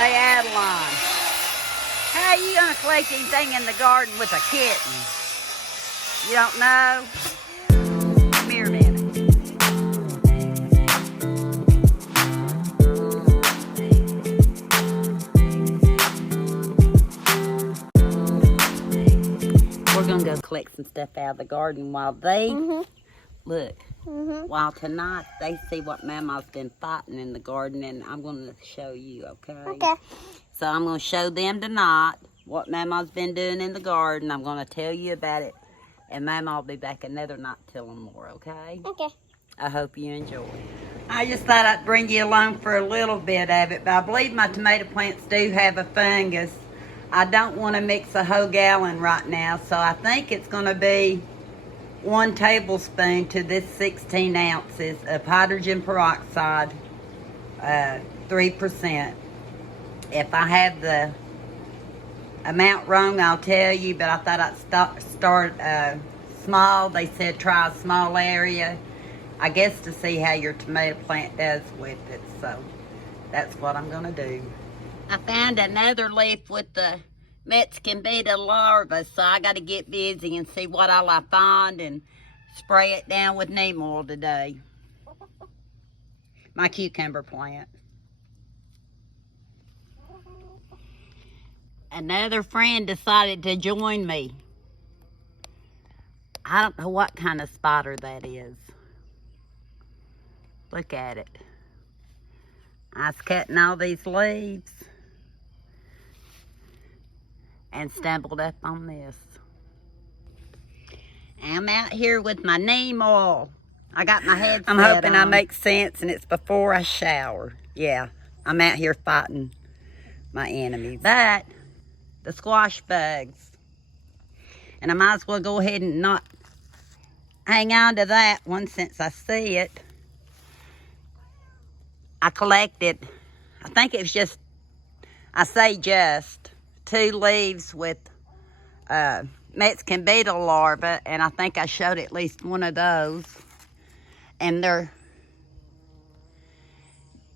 Hey, Adeline, how are you going to collect anything in the garden with a kitten? You don't know? Come here a minute. We're going to go collect some stuff out of the garden while they, look, while tonight they see what Mama's been fighting in the garden, and I'm going to show you, okay? Okay. So I'm going to show them tonight what Mama's been doing in the garden. I'm going to tell you about it, and Mama will be back another night to tell them more, okay? Okay. I hope you enjoy. I just thought I'd bring you along for a little bit of it, but I believe my tomato plants do have a fungus. I don't want to mix a whole gallon right now, so I think it's going to be 1 tablespoon to this 16 ounces of hydrogen peroxide, 3%. If I have the amount wrong, I'll tell you, but I thought I'd start small. They said try a small area, I guess, to see how your tomato plant does with it. So that's what I'm going to do. I found another leaf with the Mexican beetle larvae, so I got to get busy and see what all I find and spray it down with neem oil today. My cucumber plant. Another friend decided to join me. I don't know what kind of spider that is. Look at it. I was cutting all these leaves and stumbled up on this. I'm out here with my neem oil. I got my head set on. I'm hoping I make sense and it's before I shower. Yeah, I'm out here fighting my enemies. But the squash bugs, and I might as well go ahead and not hang on to that one since I see it. I collected, I think it was just, I say just, 2 leaves with Mexican beetle larvae, and I think I showed at least one of those. And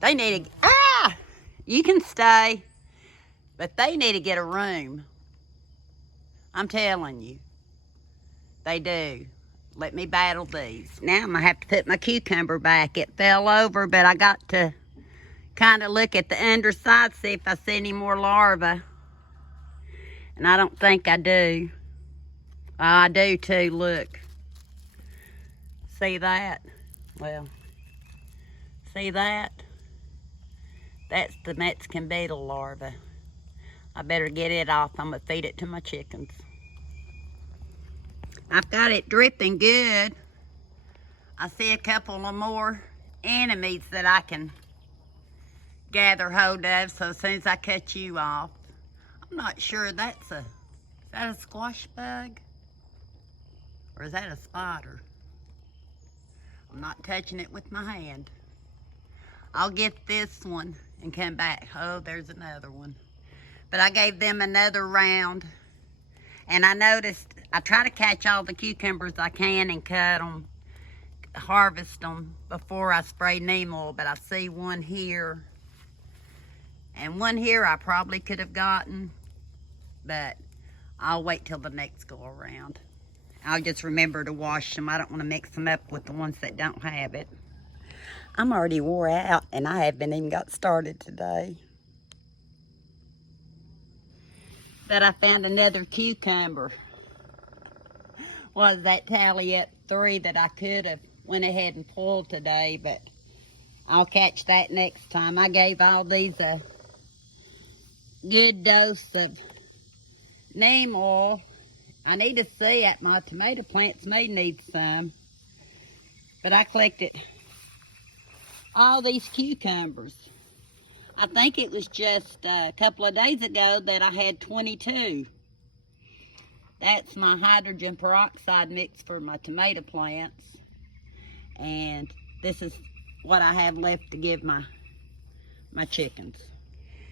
they need to, you can stay, but they need to get a room. I'm telling you, they do. Let me battle these. Now I'm gonna have to put my cucumber back. It fell over, but I got to kind of look at the underside, see if I see any more larvae. And I don't think I do. Oh, I do too, look. See that? Well, see that? That's the Mexican beetle larva. I better get it off. I'm gonna feed it to my chickens. I've got it dripping good. I see a couple of more enemies that I can gather hold of, so as soon as I cut you off. I'm not sure is that a squash bug? Or is that a spider? I'm not touching it with my hand. I'll get this one and come back. Oh, there's another one. But I gave them another round. And I noticed, I try to catch all the cucumbers I can and cut them, harvest them before I spray neem oil. But I see one here. And one here I probably could have gotten. But I'll wait till the next go around. I'll just remember to wash them. I don't want to mix them up with the ones that don't have it. I'm already wore out and I haven't even got started today. But I found another cucumber. Was that tally up 3 that I could have went ahead and pulled today, but I'll catch that next time. I gave all these a good dose of neem oil. I need to see it. My tomato plants may need some. But I collected all these cucumbers. I think it was just a couple of days ago that I had 22. That's my hydrogen peroxide mix for my tomato plants. And this is what I have left to give my chickens.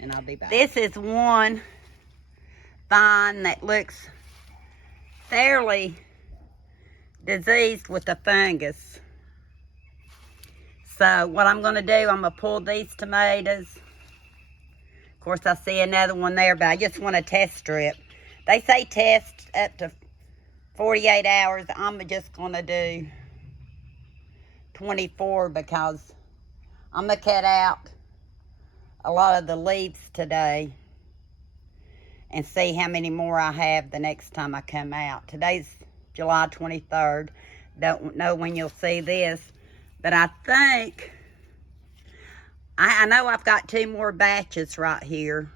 And I'll be back. This is one vine that looks fairly diseased with a fungus. So what I'm going to do, I'm going to pull these tomatoes course, I see another one there, but I just want a test strip. They say test up to 48 hours. I'm just going to do 24 because I'm going to cut out a lot of the leaves today and see how many more I have the next time I come out. Today's July 23rd. Don't know when you'll see this, but I think, I know I've got 2 more batches right here,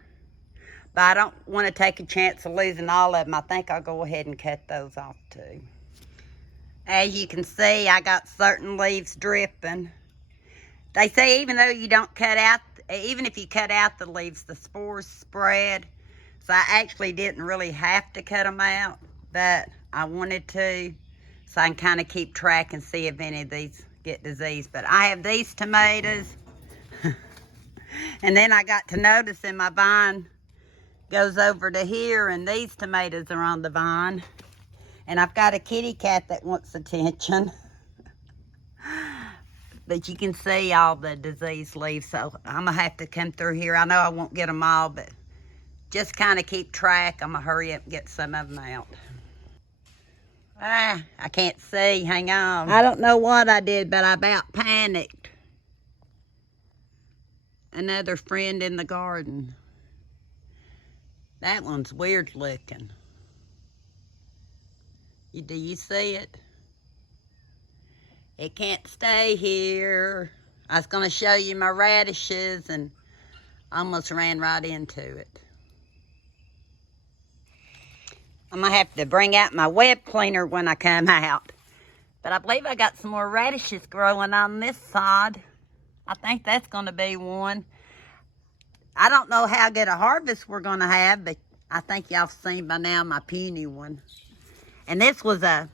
but I don't want to take a chance of losing all of them. I think I'll go ahead and cut those off too. As you can see, I got certain leaves dripping. They say even though you don't cut out, even if you cut out the leaves, the spores spread. So I actually didn't really have to cut them out, but I wanted to, so I can kind of keep track and see if any of these get disease. But I have these tomatoes, and then I got to noticing my vine goes over to here, and these tomatoes are on the vine. And I've got a kitty cat that wants attention. But you can see all the diseased leaves, so I'm going to have to come through here. I know I won't get them all, but just kind of keep track. I'm going to hurry up and get some of them out. I can't see. Hang on. I don't know what I did, but I about panicked. Another friend in the garden. That one's weird looking. Do you see it? It can't stay here. I was going to show you my radishes and almost ran right into it. I'm going to have to bring out my web cleaner when I come out. But I believe I got some more radishes growing on this side. I think that's going to be one. I don't know how good a harvest we're going to have, but I think y'all have seen by now my puny one. And this was a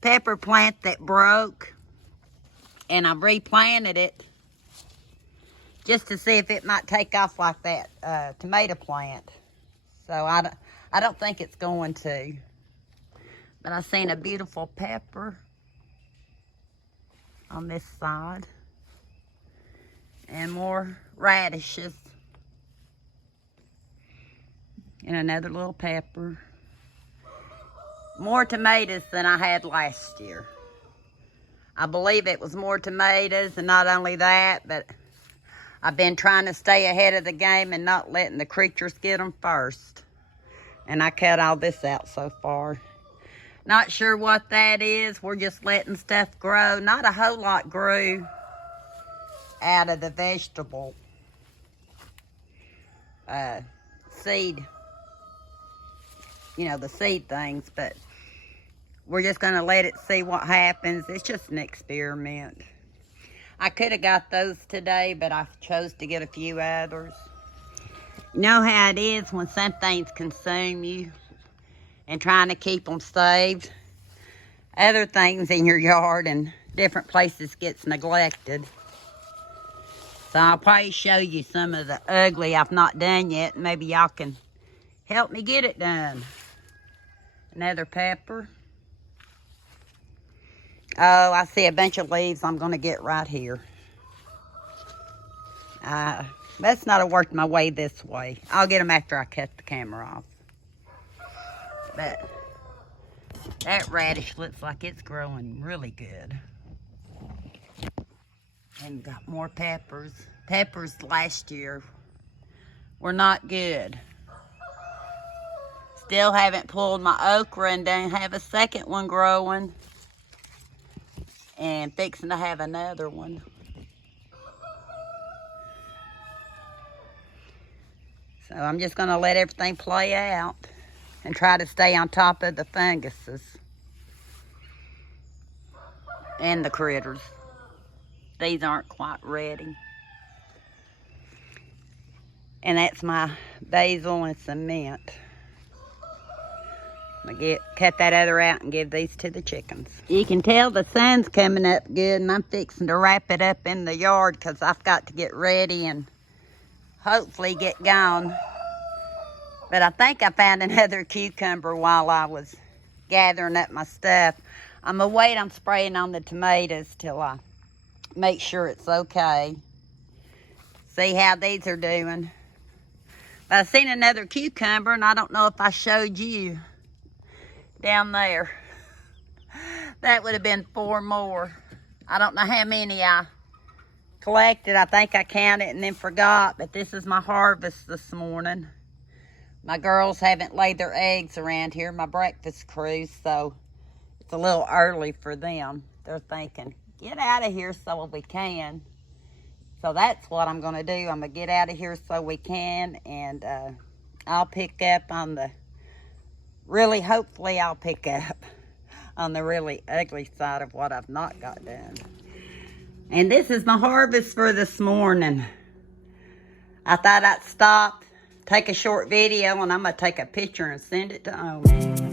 pepper plant that broke, and I replanted it just to see if it might take off like that tomato plant. So I don't think it's going to. But I seen a beautiful pepper on this side. And more radishes. And another little pepper. More tomatoes than I had last year. I believe it was more tomatoes, and not only that, but I've been trying to stay ahead of the game and not letting the creatures get them first. And I cut all this out so far. Not sure what that is. We're just letting stuff grow. Not a whole lot grew out of the vegetable seed. You know, the seed things, but we're just going to let it see what happens. It's just an experiment. I could have got those today, but I chose to get a few others. You know how it is when some things consume you and trying to keep them saved. Other things in your yard and different places gets neglected. So I'll probably show you some of the ugly I've not done yet. Maybe y'all can help me get it done. Another pepper. Oh, I see a bunch of leaves I'm going to get right here. That's not worked my way this way. I'll get them after I cut the camera off. But that radish looks like it's growing really good. And got more peppers. Peppers last year were not good. Still haven't pulled my okra and don't have a second one growing. And fixing to have another one. So I'm just going to let everything play out and try to stay on top of the funguses and the critters. These aren't quite ready. And that's my basil and some mint. I'm going to cut that other out and give these to the chickens. You can tell the sun's coming up good, and I'm fixing to wrap it up in the yard because I've got to get ready and hopefully get gone. But I think I found another cucumber while I was gathering up my stuff. I'm going to wait on spraying on the tomatoes till I make sure it's okay. See how these are doing. But I seen another cucumber, and I don't know if I showed you down there. That would have been 4 more. I don't know how many I collected. I think I counted and then forgot, but this is my harvest this morning. My girls haven't laid their eggs around here, my breakfast crew, so it's a little early for them. They're thinking, get out of here so we can. So that's what I'm going to do. I'm going to get out of here so we can, and I'll pick up on the, hopefully I'll pick up on the really ugly side of what I've not got done. And this is my harvest for this morning. I thought I'd stop, take a short video, and I'm going to take a picture and send it to Omi.